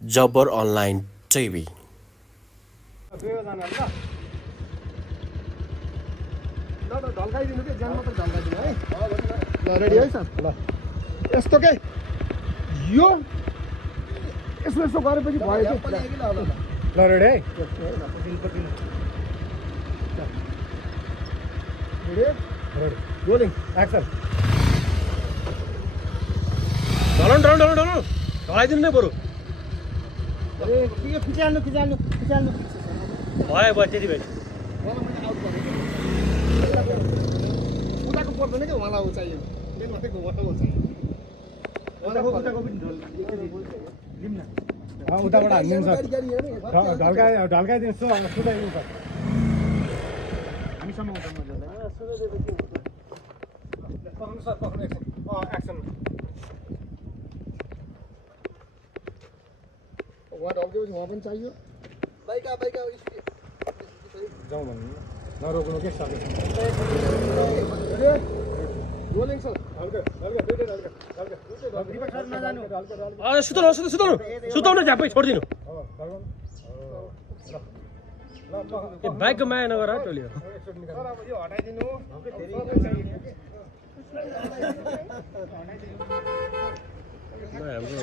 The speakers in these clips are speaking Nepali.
जब्बर अनलाइन टिभी। ढल्काइदिनु कि ज्यान मात्र ढल्काइदिनु है। ल रेडी है सर। ल यस्तो के यो यसो यसो गरेपछि भयो कि ल रेडी है। Ready rolling action. ढलाइदिनु नै बरु अरे यो खिचाल्नु खिचाल्नु खिचाल्नु भयो भयो त्यति भयो। उताको पर्दैन क्या उहाँलाई ऊ चाहियो मेन मात्रै उहाँलाई चाहियो उताको पनि लिम न उताबाट हाल्नु सर ढल्काइदिनु सुताइदिनु सर हामीसम्म पक्नु सर पक्नु एक्सन उहाँ ढल्केपछि उहाँ पनि चाहियो बाइका जाउँ भन्नु नरोक्नु के सर रोलिङ सर हल्का सुताउनु झ्यापै छोडिदिनु। बाइकको माया नगर टोली यो हटाइदिनु हाम्रो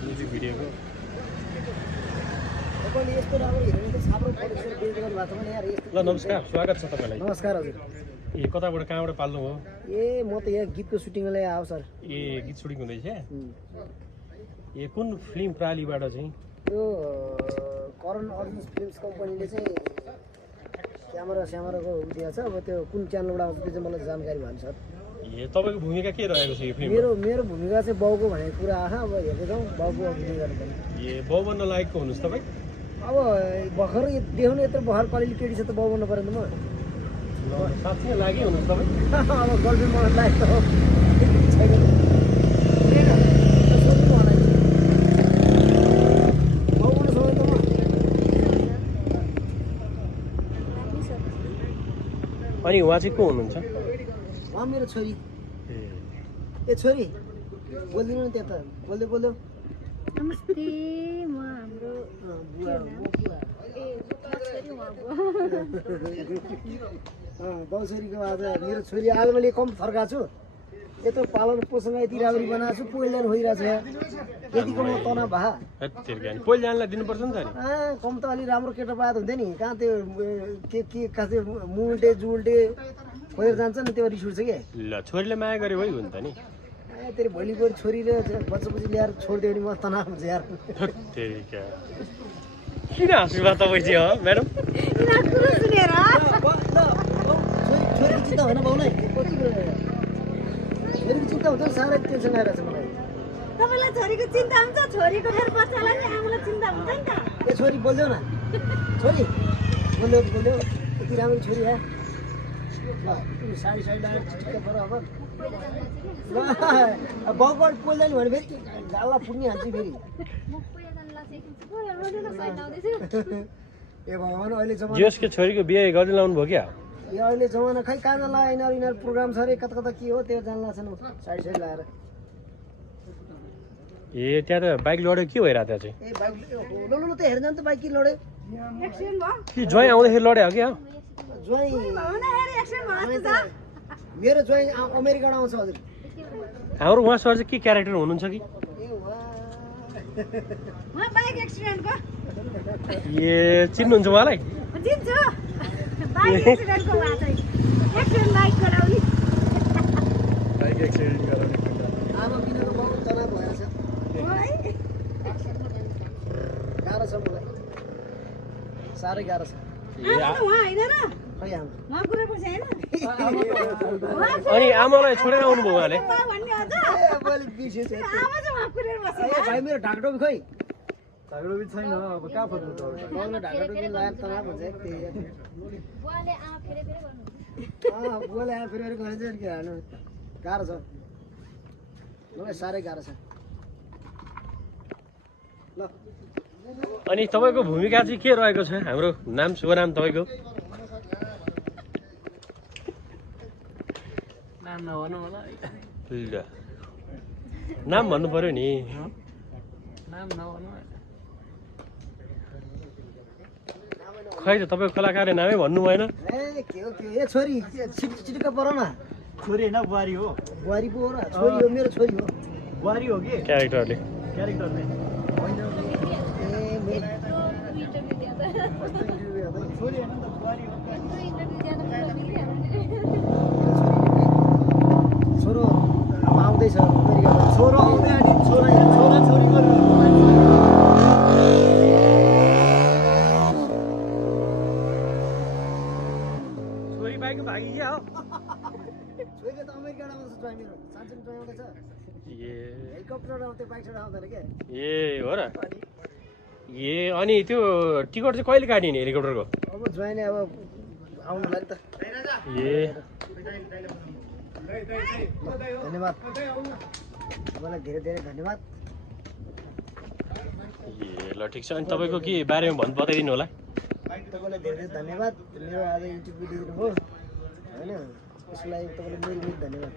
म्युजिक भिडियोको ल नमस्कार, स्वागत छ तपाईँलाई। नमस्कार हजुर। ए कताबाट कहाँबाट पाल्नु हो? ए म त यहाँ गीतको सुटिङलाई आऊ सर। ए गीत सुटिङ हुँदैछ? ए कुन फिल्म प्रालीबाट चाहिँ? यो करण अर्जुन फिल्म्स कम्पनीले चाहिँ क्यामेराको दिएको छ। अब त्यो कुन च्यानलबाट आउँछ त्यो चाहिँ मलाई जानकारी भएन सर। ए तपाईँको भूमिका के रहेको छ यो फिल्ममा? मेरो भूमिका चाहिँ बाउको भनेको कुरा आछ। अब हेर्दै जाउँ बाउको अभिनय गर्नुपर्ने। ए बाउ बन्न लायकको हुनुहोस् तपाईँ? अब भर्खर देख्नु यत्रो भर्खर कलिली केटी छ त बाउ बन्नु परेन म। साँच्चै लागि हुनुहुन्छ तपाईँ? अब गर्लफ्रेन्ड बनाउनु लायक त हो छैन। सोध्नु होला बाउ बन्नु समय त म अनि उहाँ चाहिँ को हुनुहुन्छ? उहाँ मेरो छोरी। ए छोरी बोलिदिनु न त्यता बोल्दै नमस्ते म हाम्रो बुवा बाउ छोरीको आज मेरो छोरी आज मैले कम फर्काएको छु। यत्रो पालन पोषण यति राम्ररी बनाएको छु पहिला होइरहेको छ यहाँ यतिको म तनाव भा पहिले जानलाई दिनुपर्छ नि त नि। कम त अलि राम्रो केटा पाएको हुन्थ्यो नि। कहाँ त्यो के खास त्यो मुल्टे जुल्टे खोजेर जान्छ नि त्यो रिस उठ्छ कि। ल छोरीले माया गरे भइ हुन्छ नि। तेरो भोलि गएर छोरीले बच्चा ल्याएर छोडिदियो भने म तनाव हुन्छ यार। किन हाँस्नुभयो तपाईँ चाहिँ हो म्याडम? छोरीको चिन्ता होइन बाउलाई कति कुरा छोरीको चिन्ता हुन्छ साह्रै टेन्सन आइरहेको छ मलाई। तपाईलाई छोरीको चिन्ता हुन्छ, छोरीको फेरि बच्चालाई नि आमालाई चिन्ता हुन्छ नि त। ए छोरी बोल्देऊ न छोरी बोल्देऊ यति राम्रो छोरी है। ल साडी लगाएर चिटिक्क पर अब ल बाउको बोल्दैन भने फेरि गाला फुट्ने हाल्छ फेरि। ए भगवान् अहिले जमाना जियोसको छोरीको बिहे गर्दै लाउनु भयो क्या? यो अहिले जमाना खै कहाँ जाला यिनीहरू प्रोग्राम छ अरे कता के हो त्यो जान्ला छन् साडी लगाएर। ए त्यहाँ त बाइक लड्यो के भइरहेको त्यहाँ चाहिँ? ए बाइक ल त हेर जानु त बाइक किन लड्यो एक्सिडेन्ट भयो। कि ज्वाइँ आउँदाखेरि लड्यो हो क्या? ज्वाइँ भन हेर एक्सिडेन्ट भयो त। मेरो ज्वाइँ अमेरिकाबाट आउँछ हजुर। हाम्रो उहाँ सर चाहिँ के क्यारेक्टर हुनुहुन्छ कि? ए वाह म बाइक एक्सिडेन्टको ए चिन्नुहुन्छ उहाँलाई? चिन्छु। बाइक एक्सिडेन्टको भए चाहिँ एक्सिडेन्ट बाइक गराउने। बाइक एक्सिडेन्ट गराउने आमा बिनाको बाउ तनाव भएर छ। गाह्रो छ मलाई साह्रै गाह्रो छ। आमा त उहाँ होइन र? खै आमा उहाँ कुरो बुझ्छ होइन? अनि आमालाई छोडेर आउनुभयो उहाँले? भन्ने अझ मैले बिर्सेँ छ। आमा चाहिँ उहाँ कुरेर बस्छ। ए भाइ मेरो ढाकटोपी खोइ ढाकटोपी छैन अब कहाँ फर्नु त बाउले ढाकटोपी लगाएर तनाव हुन्छ त्यही बुवाले आमा फेरि गर्नु। बुवाले आएर फेरि गरेर चाहिँ के हाल्नु गाह्रो छ मलाई साह्रै गाह्रो छ। ल अनि तपाईँको भूमिका चाहिँ के रहेको छ? हाम्रो नाम शुभ नाम तपाईँको? नाम नभनौँ होला। ल नाम भन्नु पर्यो नि। खै त तपाईँको कलाकारले नामै भन्नु भएन ए के हो ए छोरी छिटो पर न छोरी होइन बुहारी हो बुहारी पो हो र छोरी हो मेरो छोरी हो बुहारी हो कि क्यारेक्टरले क्यारेक्टरले ए मेरो छोरी होइन त बुहारी हो छोरो अब आउँदैछ अमेरिकाबाट छोरो आउँदै अनि छोरा छोरी गरेर छोरी बाइक भागिया हो छोरीले त अमेरिकाबाट आउँछ ट्राई मेरो सानसानो ट्राई आउँदैछ ए हेलिकप्टर आउँथ्यो बाइकबाट आउँदैन क्या ए हो र ए अनि त्यो टिकट चाहिँ कहिले काटिने हेलिकप्टरको अब ज्वाइने अब आउनु लाग्यो त ए धन्यवाद तपाईँलाई धेरै धेरै धन्यवाद ए ल ठिक छ अनि तपाईँको के बारेमा बताइदिनु होला तपाईँलाई धेरै धेरै धन्यवाद मेरो आज इन्टरभ्यू दिनुभयो होइन त्यसको लागि तपाईँलाई मेरो मेरो धन्यवाद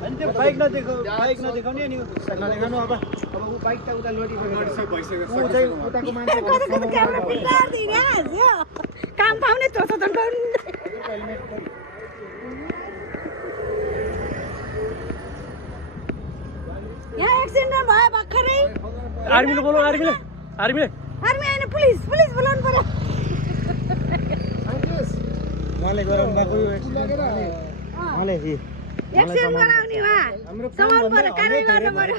अनि त्यो बाइक नदेखाउने अनि नदेखाउनु अब ऊ बाइक त उता लडिसक्यो ऊ चाहिँ उताको मान्छे काम पाउने तोस यहाँ एक्सिडेन्ट भयो भर्खरै आर्मीले बोलाउनु आर्मीले आर्मी आएन पुलिस बोलाउनु पर्यो उहाँले गराउनु भएको उहाँले एक्सिडेन्ट गराउने उहाँ सामान पर्यो कारवाही गर्नु पर्यो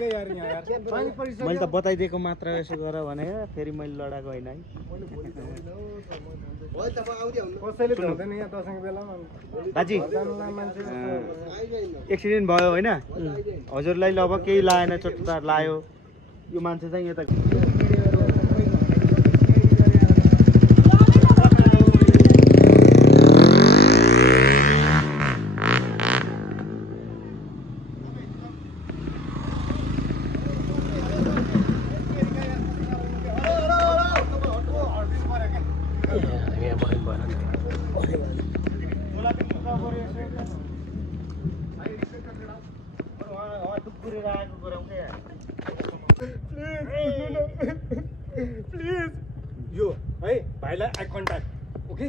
मैले त बताइदिएको मात्र यसो गर भने फेरि मैले लडाएको होइन है दाजी एक्सिडेन्ट भयो होइन हजुरलाई अब केही लाएन चोटदार लायो यो मान्छे चाहिँ यता यो है भाइलाई आई कन्ट्याक्ट ओके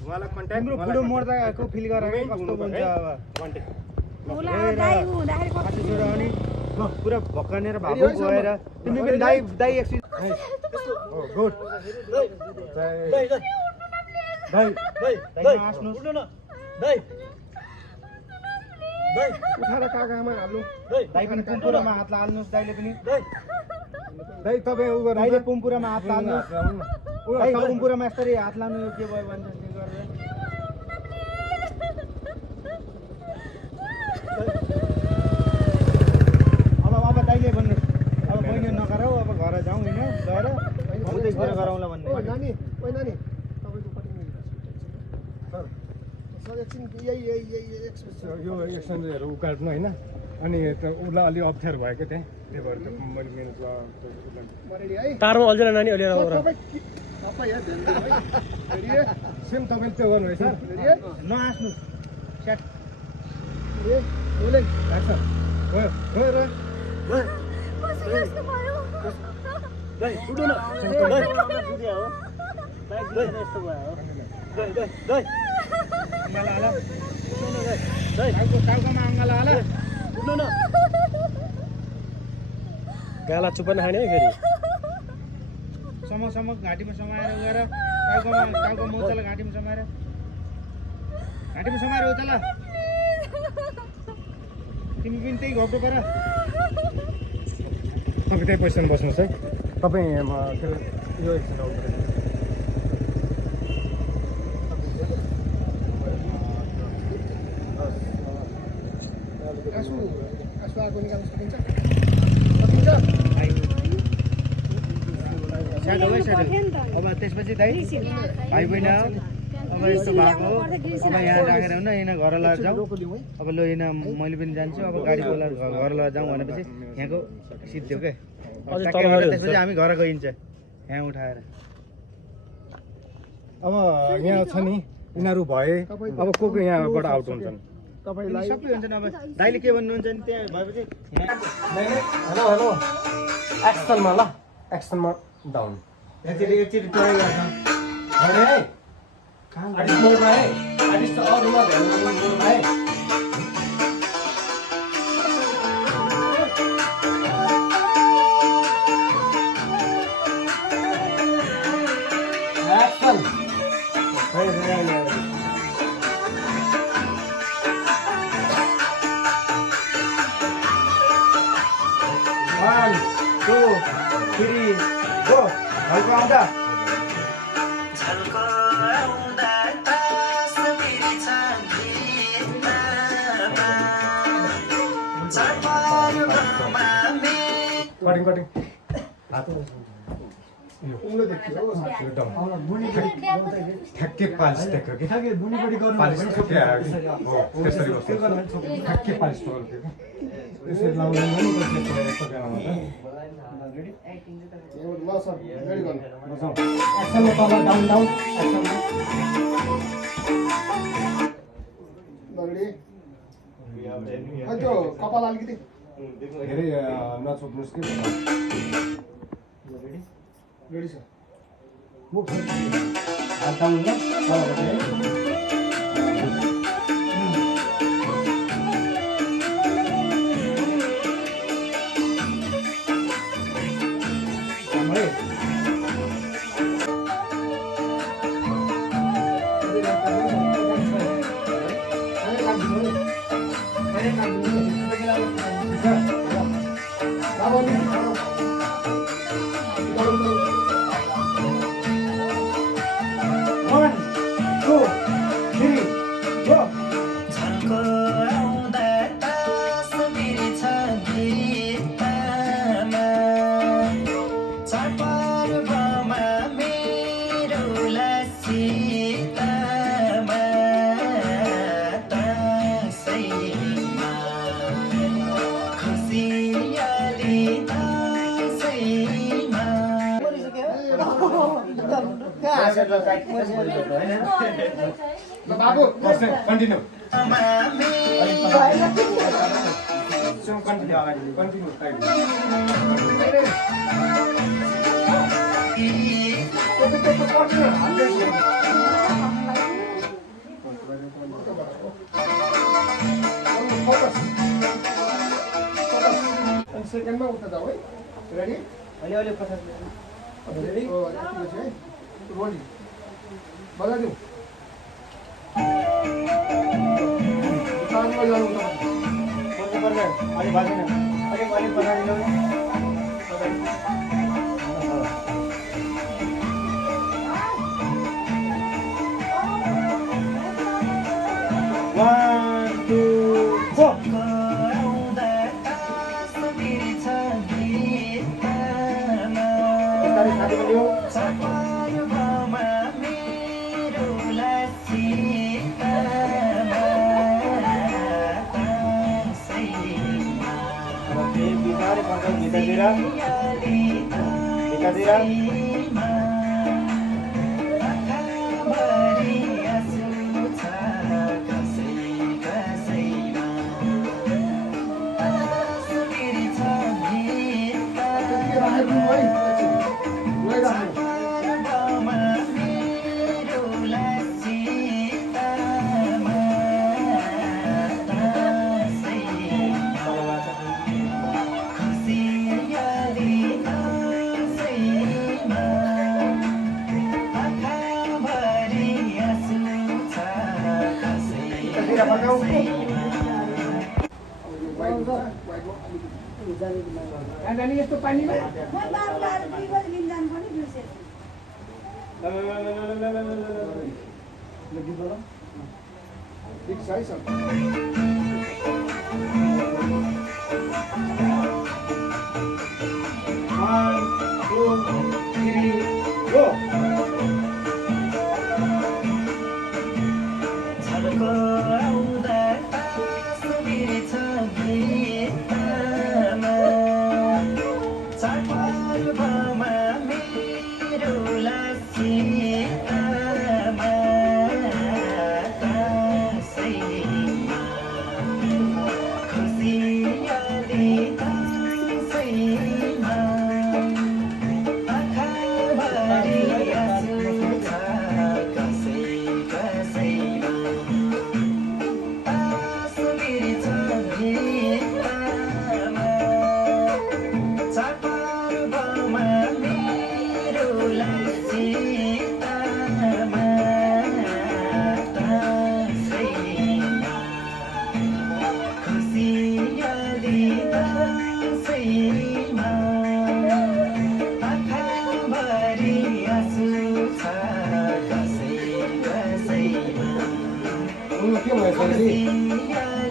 उहाँलाई कन्ट्याक्ट तिम्रो बुढो मर्दाको फिल गरेर कस्तो हुन्छ अब कन्ट्याक्ट उला दाइ हुँदाखेरि कस्तो खासै छोरा अनि ल पुरा भक्कानेर भागो गएर तिमी पनि दाइ एक्सिडेन्ट गुड उठाएर काकामा हाल्नु दाइ पनि पुम्पुरामा हात हाल्नुहोस् दाइले पनि दाइ तपाईँ उ गर्नु दाइले पुम्पुरामा हात हाल्नुहोस् दाइ पुम्पुरामा यसरी हात लानु के भयो भने गरेर अब दाइले भन्नुहोस् अब बहिनी नगराउ अब घर जाउँ होइन गएर उतै गएर गराउँला भन्ने नानी नानी तपाईँको कति सर एकछिन यही यो एक्सचेन्जहरू काट्नु होइन अनि उसलाई अलिक अप्ठ्यारो भयो क्या त्यहाँ त्यही भएर मैले मेरो तारमा अल्झेर नानी अलि सेम तपाईँले त्यो गर्नु है सर नहाँस्नु स्याट यस्तो भयो टाउकोमा अङ्गाला हाल गाला चुप्पन खाने है फेरि समसम घाँटीमा समाएर गएर टाउको मौचाला घाँटीमा समाएर उचाला तिमी पनि त्यही घप्रो पर तपाईँ त्यही पोजिसनमा बस्नुहोस् है तपाईँ यो एकछिन अब त्यसपछि दाइ भाइ बहिनी अब यस्तो भएको अब यहाँ राखेर हुन यहाँ घर लगाएर जाउँ अब ल यहाँ मैले पनि जान्छु अब गाडी बोलाएर घर लगाएर जाउँ भनेपछि यहाँको सिद्धि हो क्या त्यसपछि हामी घर गइन्छ यहाँ उठाएर अब यहाँ छ नि यिनीहरू भए अब को यहाँबाट आउट हुन्छन्। तपाईँलाई सबै हुन्छ नि। अब दाइले के भन्नुहुन्छ नि त्यहाँ भएपछि हेलो हेलो एक्सनमा ल एक्सनमा डाउन एकचोटि ट्राई गर्छ। अरे आर्टिस्ट मोडमा है आर्टिस्ट अरूमा ध्यान मोडमा है action One, two, three, go. हल्का आउँदा कटिङ कटिङ ठ्याक्कै पालिस टेक्यो कि पालिस ठोक्यो हो त्यसरी बस्छ ठ्याक्कै पालिस ठोक्यो कि त्यसरी लाउँदैन नि यस्तो बेलामा त एक्सनमा तल डाउन डाउन एक्सनमा कपाल अलिकति धेरै नछोप्नुहोस् कि रेडी छ हात डाउन ल तलबाट है One, two, three, go. बाबु कन्टिन्यू सेकेन्डमा उता जाऊ है रेडी अलि पचास रेडी है रोली बजाइदिउँ दुकानमा जानु पर्छ अलि बाँच्दैन अलि पचास One, two, go. यस्तो पानीमा ठिक छ है sir One, two, three, go. उनले के भएछ नि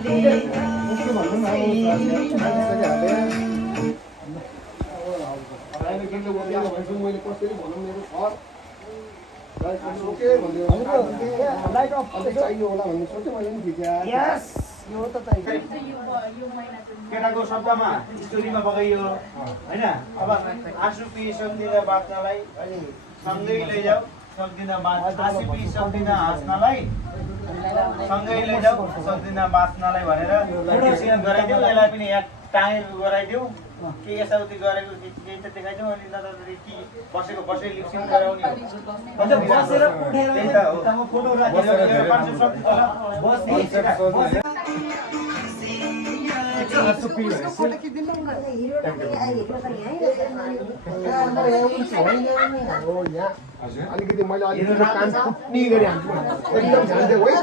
के भन्नु न अहिले किनले बोलेको भन्छु मैले कसरी भनौँ मेरो घर ओके भन्दै लाइट अफ चाहियो होला भन्ने सोचे मैले नि ठिक यस यो त चाहियो केटाको शब्दमा स्टोरीमा बगाइयो होइन अब आँसु पिए सक्दिन बाँच्नलाई सँगै लैजाऊ सक्दिन आँसु पिए सक्दिन हाँस्नलाई सँगै लैजाऊ सक्दिन बाँच्नलाई भनेर एक्सिडेन्ट गराइदेऊ यसलाई पनि यहाँ टाँगेर गराइदेऊ के यताउति गरेको केही त देखाइदेऊ अनि नत्र कि बसेको बसै लिप्सिङ गराउने बसेर त्यही त हो फोटो अलिकति मैले अलिकति कान फुट्ने गरी हाल्छु एकदम ध्यान दिएको है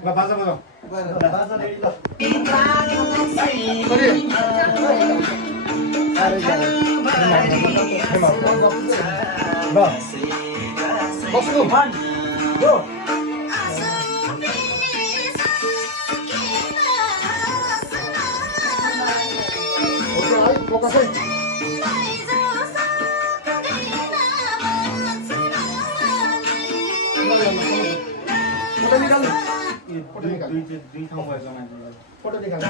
ल बाजा बजाऊ बस्नु फोकस है दुई ठाउँ भएछ मान्छेलाई फोटो निकाल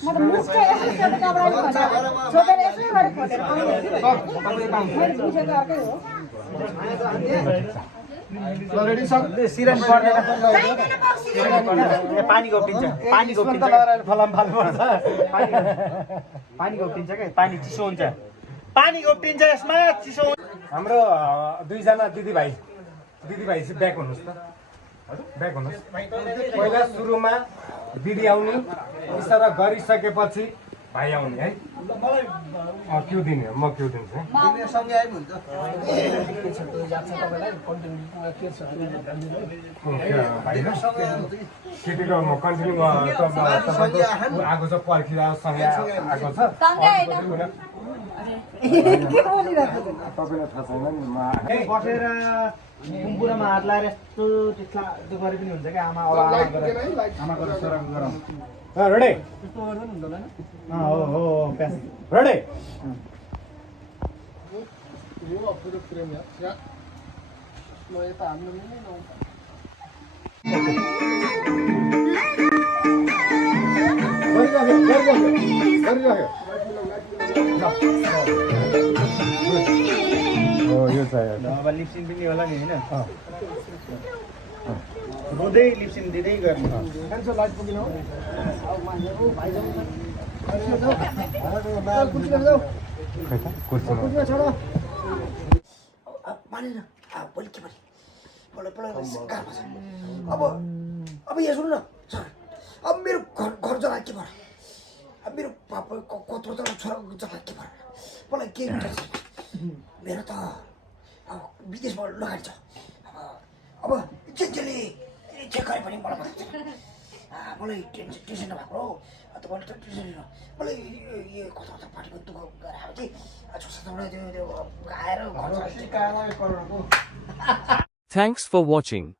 म त मुस्कै यसो कपडाले छोपेर यसो गरेर खोटेर अर्कै हो रेडी सर सिरेन पर्दैन पानी घोप्टिन्छ पानी घोप्टिन्छ फलाम फाल्नु पर्छ पानी घोप्टिन्छ क्या पानी चिसो हुन्छ पानी घोप्टिन्छ यसमा चिसो हाम्रो दुईजना दिदीभाइ चाहिँ ब्याक हुनुहोस् त ब्याक हुनुहोस् पहिला सुरुमा दिदी आउने इसारा गरिसकेपछि भाइ आउने है क्यु दिने हो म क्यु दिन्छु है केटीको म कन्टिन्यू आएको छ पर्खिरहेको सँगै आएको छ तपाईँलाई थाहा छैन नि म बसेर कुम्पुरामा हात लाएर यस्तो त्यसलाई त्यो गरे पनि हुन्छ क्या आमा आमाको सरम गरम रेडी हो प्यास रेडी यो चाहिँ अब लिप्सिङ पनि होला नि होइन रुँदै लिप्सिङ दिँदै गर्ने मानेन भोलि के भने अब यहाँ सुन्नु न सर अब मेरो घर जग्गा के भयो अब मेरो कत्रो छोराको जग्गा के भयो मलाई के मेरो त अब विदेशमा लगानी छ अब जेले चेक गरे पनि मलाई टेन्सन नभएको हो तपाईँले त टेन्सन मलाई यो कता पार्टीको दुःख गरेर आएको थिएँ छोरा त्यो आएर घर Thanks for watching.